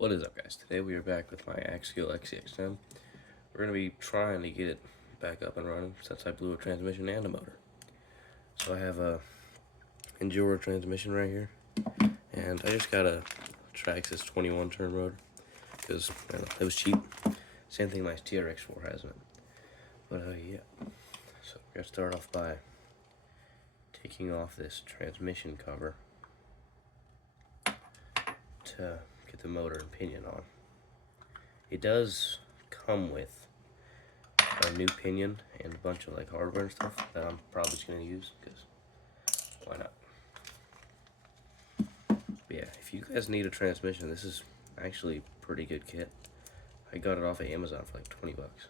What is up, guys? Today we are back with my Scx10. We're going to be trying to get it back up and running since I blew a transmission and a motor. So I have a Enduro transmission right here, and I just got a Scx 21 turn motor because it was cheap. Same thing my TRX4 has in it. But yeah, so we're going to start off by taking off this transmission cover to get the motor and pinion on. It does come with a new pinion and a bunch of like hardware and stuff that I'm probably just gonna use because why not? But yeah, if you guys need a transmission, this is actually a pretty good kit. I got it off of Amazon for like 20 bucks.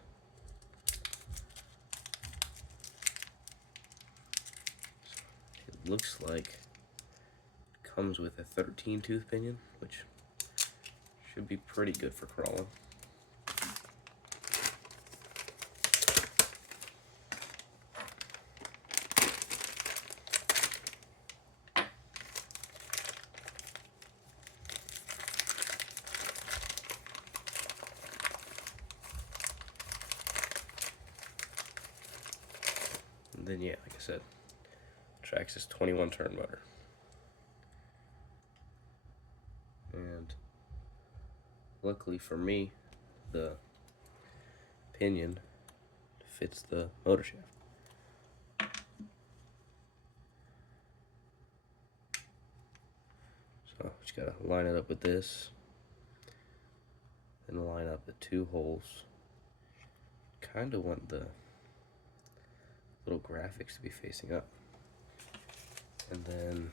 So it looks like it comes with a 13 tooth pinion, which should be pretty good for crawling. And then yeah, like I said, Scx 21 turn motor. And luckily for me, the pinion fits the motor shaft. So just gotta line it up with this, then line up the two holes. Kind of want the little graphics to be facing up, and then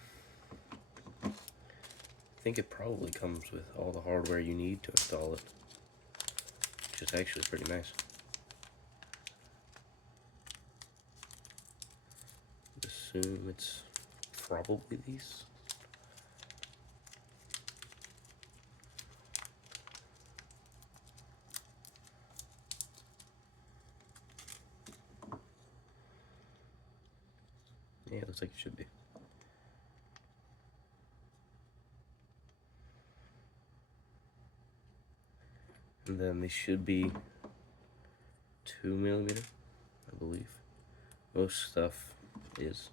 I think it probably comes with all the hardware you need to install it, which is actually pretty nice. I assume it's probably these. Yeah, it looks like it should be. And then they should be 2mm, I believe. Most stuff is.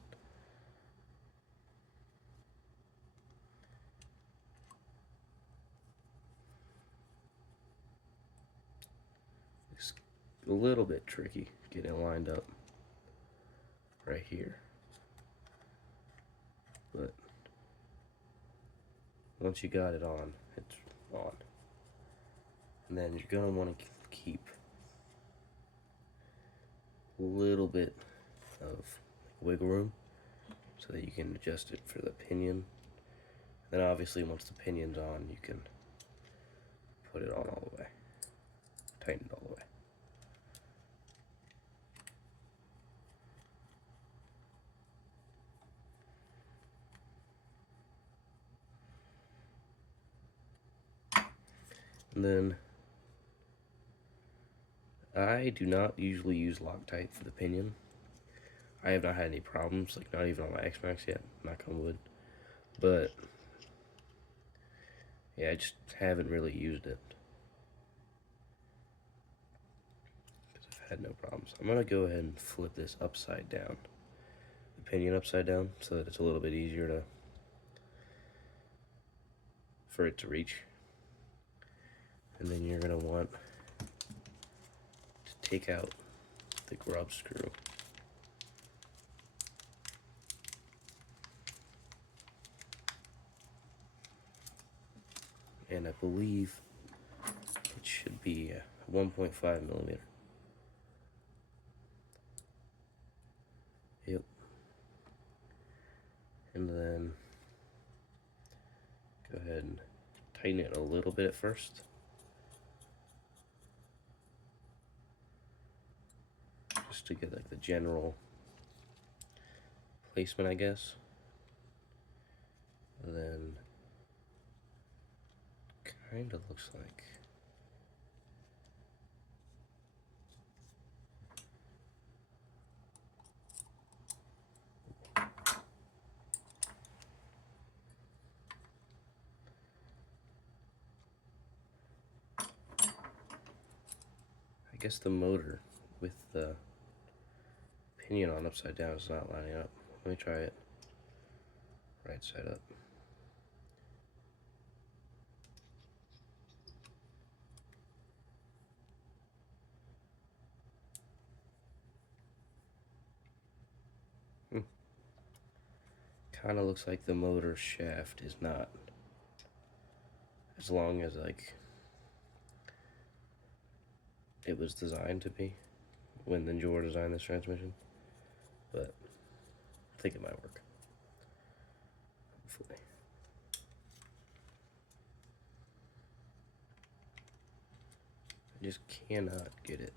It's a little bit tricky getting it lined up right here. But once you got it on, it's on. And then you're gonna want to keep a little bit of wiggle room so that you can adjust it for the pinion. Then obviously once the pinion's on, you can put it on all the way, tighten it all the way. And then I do not usually use Loctite for the pinion. I have not had any problems, like not even on my X-Max yet, knock on wood. But yeah, I just haven't really used it because I've had no problems. I'm gonna go ahead and flip this upside down, the pinion upside down, so that it's a little bit easier for it to reach. And then you're gonna want to take out the grub screw. And I believe it should be 1.5mm. Yep. And then go ahead and tighten it a little bit at first. Just to get like the general placement, I guess. And then kind of looks like guess the motor with the pinion on upside down is not lining up. Let me try it right side up. Kind of looks like the motor shaft is not as long as like it was designed to be when the Enduro designed this transmission, but I think it might work. Hopefully. I just cannot get it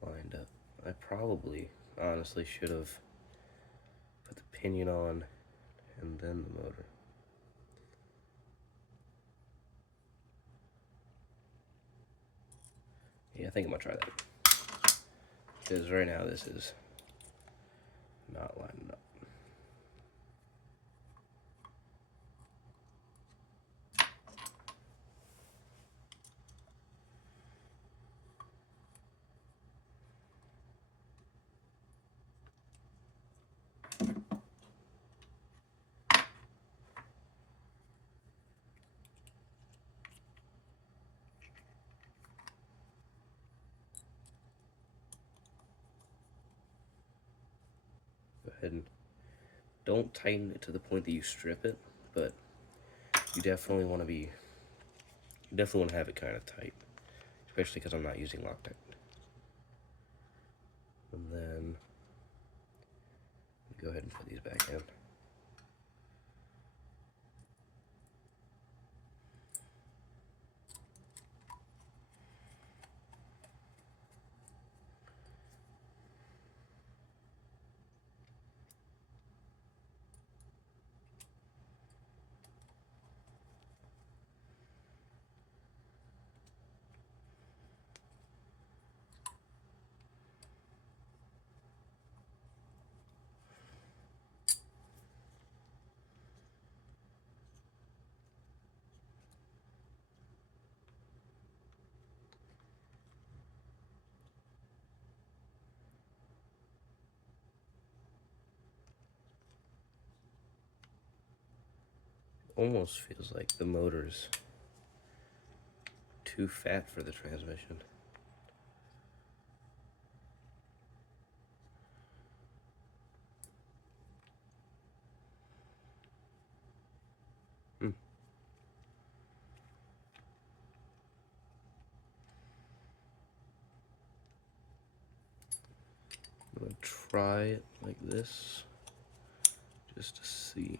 lined up. I probably, honestly, should have put the pinion on and then the motor. Yeah, I think I'm gonna try that. Because right now this is not lining up. Go ahead and don't tighten it to the point that you strip it, but you definitely want to have it kind of tight, especially because I'm not using Loctite. And then go ahead and put these back in. Almost feels like the motor's too fat for the transmission. I'm gonna try it like this just to see.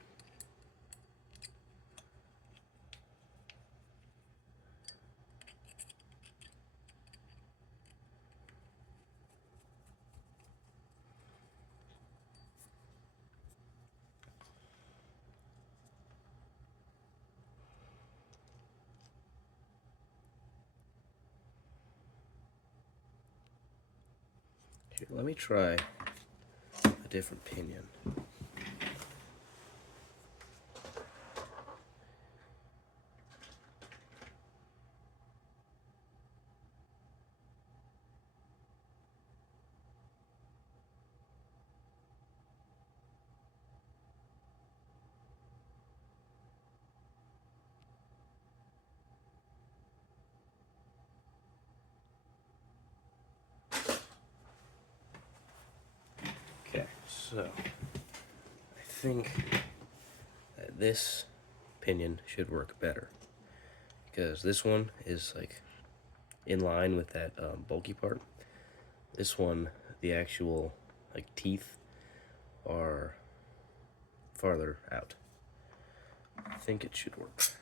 Here, let me try a different pinion. Okay, so I think that this pinion should work better because this one is like in line with that bulky part. This one, the actual like teeth are farther out. I think it should work.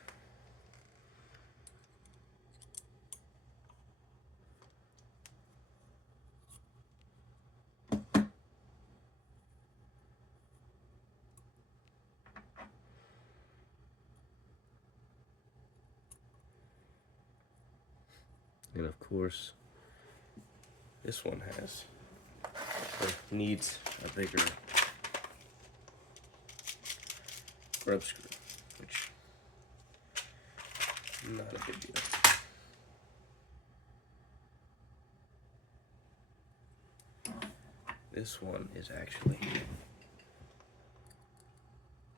And of course, this one needs a bigger grub screw, which Not a big deal. This one is actually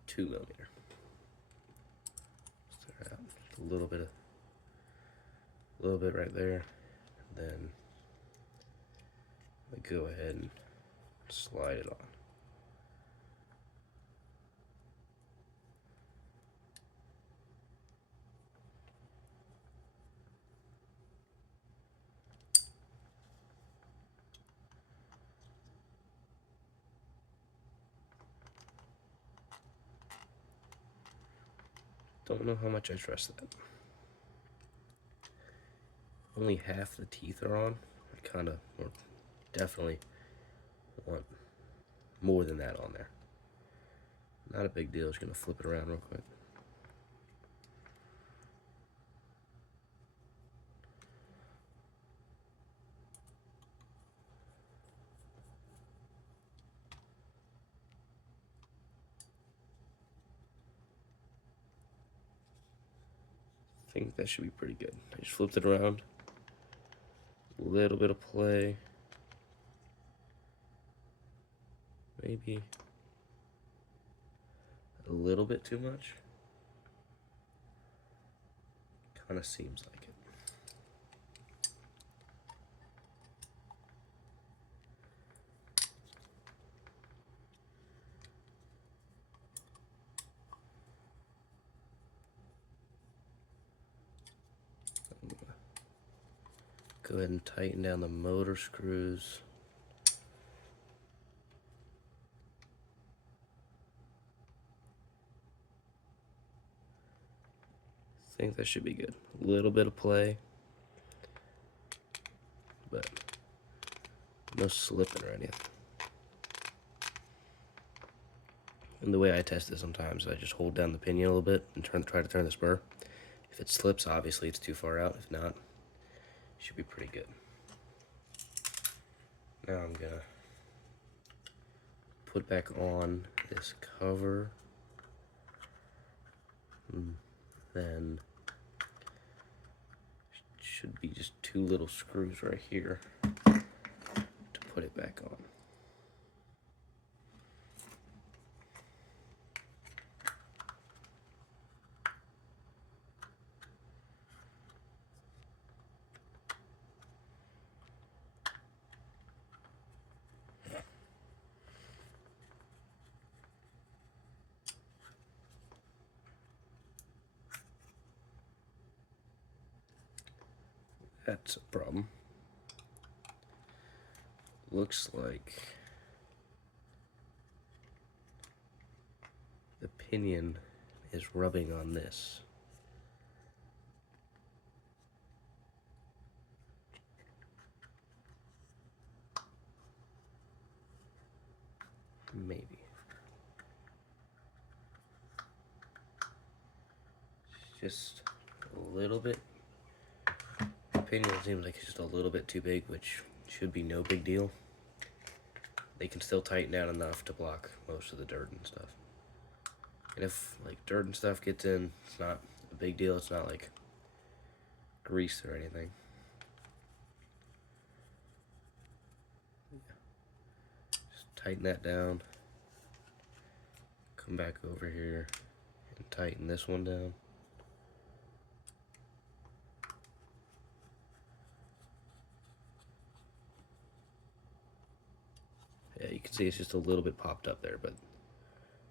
2mm. Start out just a little bit right there, and then I go ahead and slide it on. Don't know how much I trust that. Only half the teeth are on. I kind of, or definitely want more than that on there. Not a big deal. Just gonna flip it around real quick. I think that should be pretty good. I just flipped it around. A little bit of play. Maybe a little bit too much. Kind of seems like it. I'm gonna go ahead and tighten down the motor screws. I think that should be good. A little bit of play, but no slipping or anything. And the way I test it sometimes, I just hold down the pinion a little bit and try to turn the spur. If it slips, obviously it's too far out. If not, it should be pretty good. Now I'm gonna put back on this cover. Then should be just 2 little screws right here to put it back on. That's a problem. Looks like the pinion is rubbing on this. Maybe. Just a little bit. The pinion seems like it's just a little bit too big, which should be no big deal. They can still tighten down enough to block most of the dirt and stuff. And if like dirt and stuff gets in, it's not a big deal. It's not like grease or anything. Just tighten that down. Come back over here and tighten this one down. Yeah, you can see it's just a little bit popped up there, but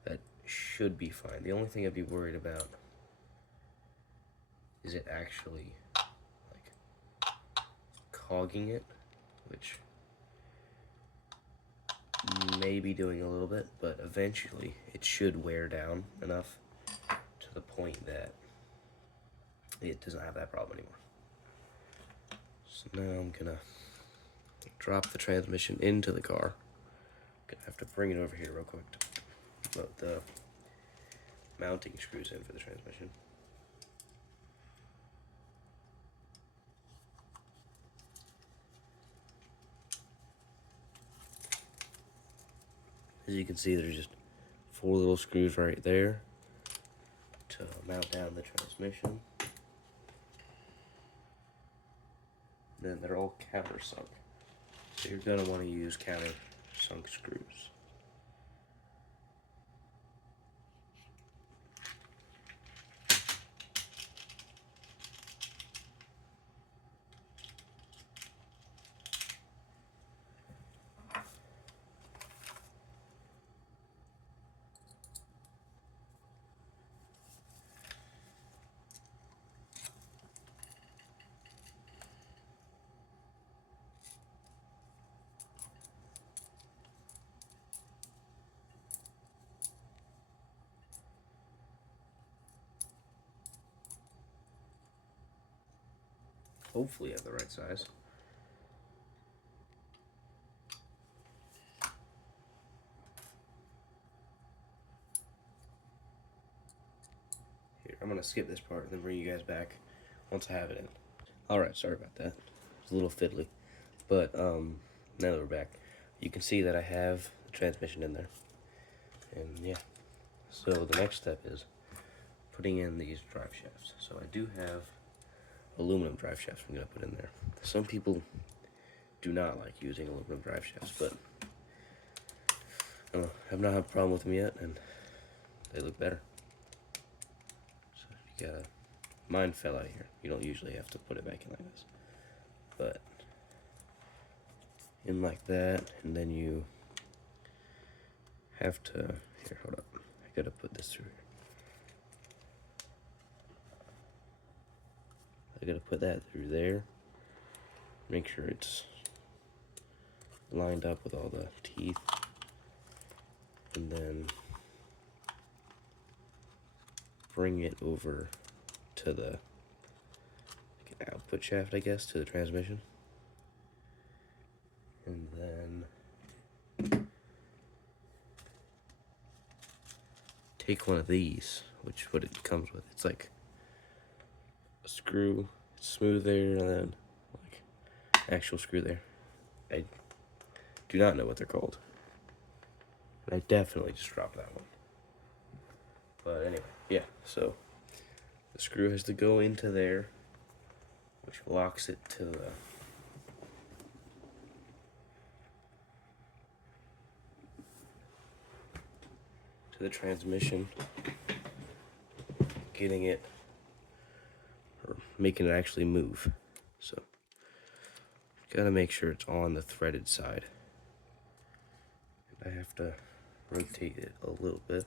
that should be fine. The only thing I'd be worried about is it actually like cogging it, which may be doing a little bit, but eventually it should wear down enough to the point that it doesn't have that problem anymore. So now I'm gonna drop the transmission into the car. Gonna have to bring it over here real quick to put the mounting screws in for the transmission. As you can see, there's just 4 little screws right there to mount down the transmission. And then they're all countersunk. So you're going to want to use countersunk screws. Hopefully you have the right size. Here, I'm going to skip this part and then bring you guys back once I have it in. Alright, sorry about that. It's a little fiddly. But now that we're back, you can see that I have the transmission in there. And yeah, so the next step is putting in these drive shafts. So I do have aluminum drive shafts I'm going to put in there. Some people do not like using aluminum drive shafts, but I've not had a problem with them yet, and they look better. So you gotta, mine fell out here. You don't usually have to put it back in like this, but in like that, and then you have to, here, hold up, I gotta put this through here. I gotta put that through there, make sure it's lined up with all the teeth, and then bring it over to the output shaft, I guess, to the transmission. And then take one of these, which what it comes with. It's like a screw, it's smooth there, and then like actual screw there. I do not know what they're called. And I definitely just dropped that one. But anyway, yeah, so the screw has to go into there, which locks it to the transmission, getting it, or making it actually move. So, gotta make sure it's on the threaded side. I have to rotate it a little bit.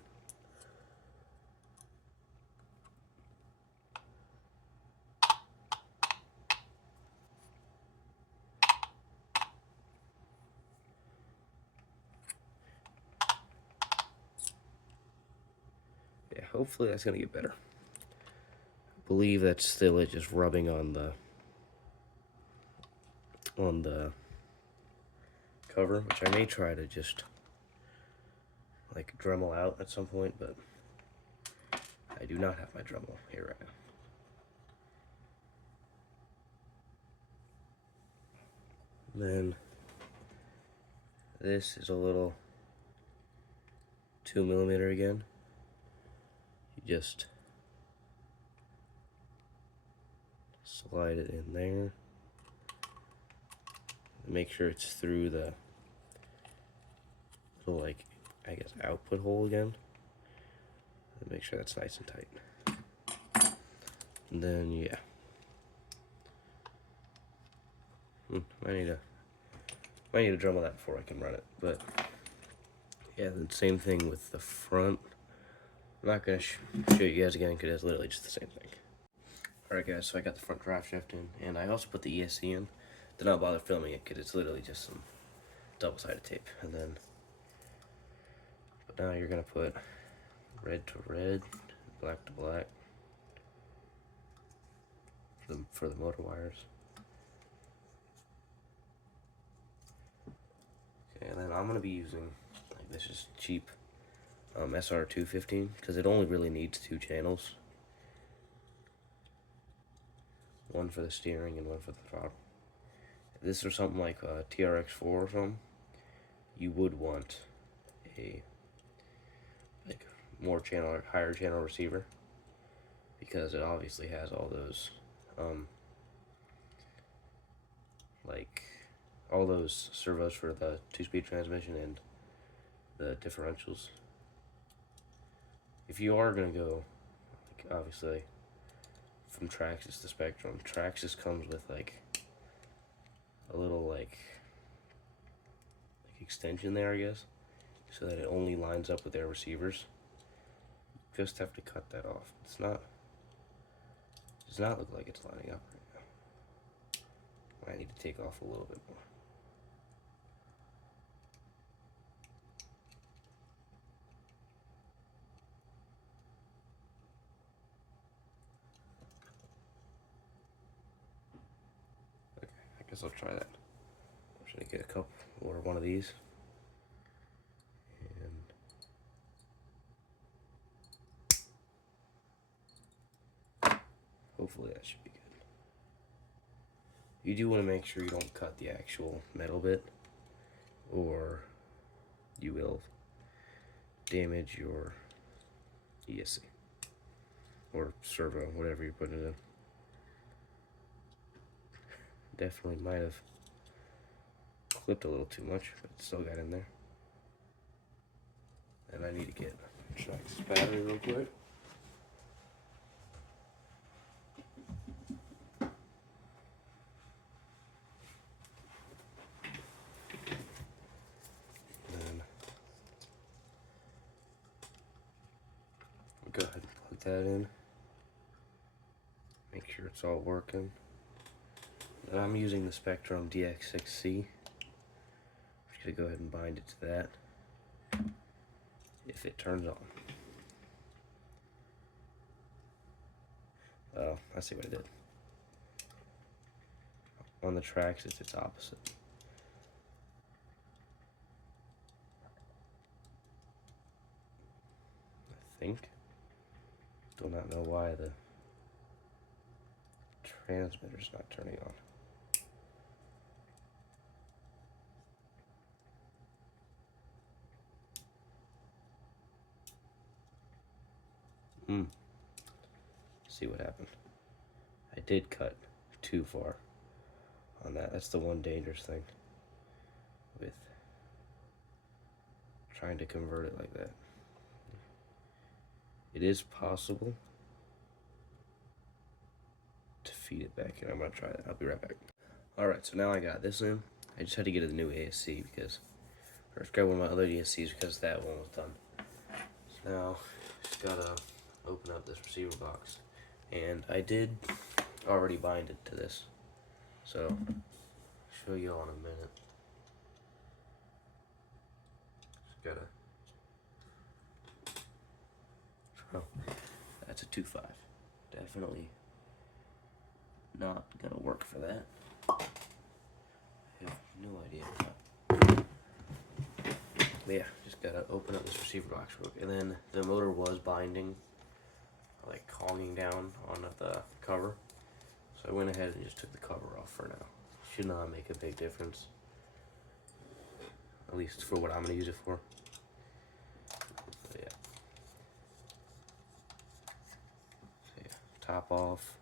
Yeah, hopefully that's gonna get better. I believe that's still it, just rubbing on the cover, which I may try to just like Dremel out at some point, but I do not have my Dremel here right now. Then this is a little 2mm again. You just slide it in there. Make sure it's through the little, like, I guess, output hole again. And make sure that's nice and tight. And then, yeah. I need to Dremel that before I can run it. But, yeah, the same thing with the front. I'm not going to show you guys again because it's literally just the same thing. Alright guys, so I got the front drive shaft in, and I also put the ESC in. Did not bother filming it because it's literally just some double-sided tape. And then, but now you're going to put red to red, black to black for the motor wires. Okay, and then I'm going to be using, like, this is cheap SR215 because it only really needs 2 channels. One for the steering and one for the throttle. If this was something like a TRX4 or something, you would want a more channel or higher channel receiver because it obviously has all those like all those servos for the 2-speed transmission and the differentials. If you are gonna go, like, obviously from Traxxas to Spectrum, Traxxas comes with like a little like extension there, I guess, so that it only lines up with their receivers. You just have to cut that off. Does not look like it's lining up right now. I need to take off a little bit more. Okay, I guess I'll try that. I'm just gonna get a couple or one of these. And hopefully that should be good. You do want to make sure you don't cut the actual metal bit, or you will damage your ESC or servo, whatever you're putting it in. Definitely might have clipped a little too much, but still got in there. And I need to get Traxxas battery real quick. Then go ahead and plug that in. Make sure it's all working. And I'm using the Spectrum DX6C. I'm just gonna go ahead and bind it to that if it turns on. Oh, I see what I did. On the Traxxas, it's opposite. I think. Do not know why the transmitter's not turning on. See what happened. I did cut too far on that. That's the one dangerous thing with trying to convert it like that. It is possible to feed it back in. I'm gonna try that. I'll be right back. Alright, so now I got this in. I just had to get a new ASC because I forgot one of my other ASCs because that one was done. So now just gotta open up this receiver box. And I did already bind it to this, so I'll show you all in a minute. Just gotta, oh, that's a 2.5. Definitely not gonna work for that. I have no idea. But yeah, just gotta open up this receiver box real quick. And then the motor was binding, like hanging down on the cover, so I went ahead and just took the cover off for now. Should not make a big difference, at least for what I'm gonna use it for. So yeah, top off.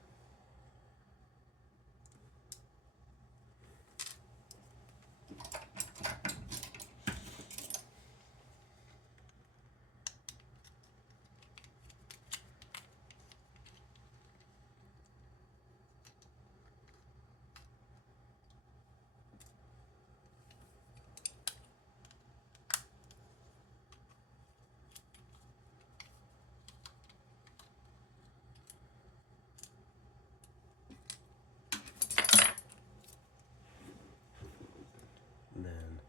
Then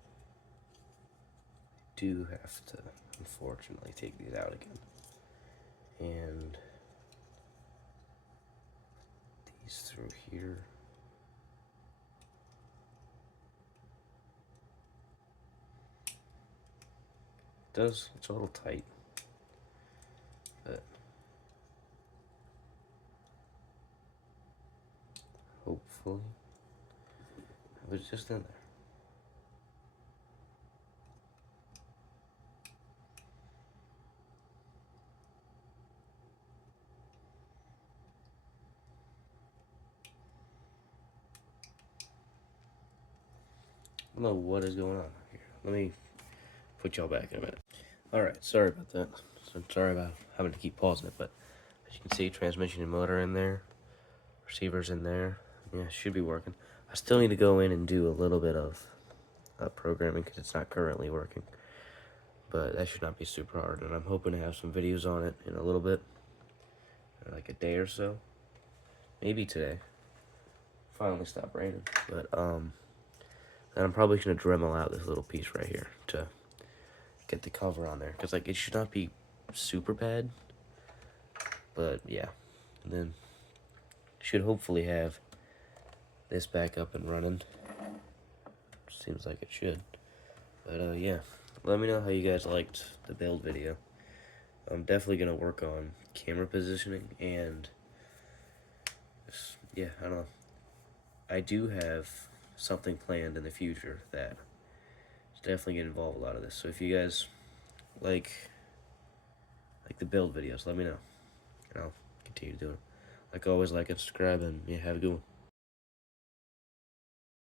do have to unfortunately take these out again, and these through here. It's a little tight, but hopefully it was just in there. don't know what is going on here. Let me put y'all back in a minute. Alright, sorry about that. So sorry about having to keep pausing it, but as you can see, transmission and motor in there, receivers in there. Yeah, it should be working. I still need to go in and do a little bit of programming because it's not currently working. But that should not be super hard, and I'm hoping to have some videos on it in a little bit, like a day or so. Maybe today. Finally stop raining. But, and I'm probably going to Dremel out this little piece right here to get the cover on there. Because, like, it should not be super bad. But, yeah. And then, should hopefully have this back up and running. Seems like it should. But, yeah. Let me know how you guys liked the build video. I'm definitely going to work on camera positioning and, yeah, I don't know. I do have something planned in the future that is definitely going to involve a lot of this. So if you guys like the build videos, let me know, and I'll continue doing it. Like always, like and subscribe, and yeah, have a good one.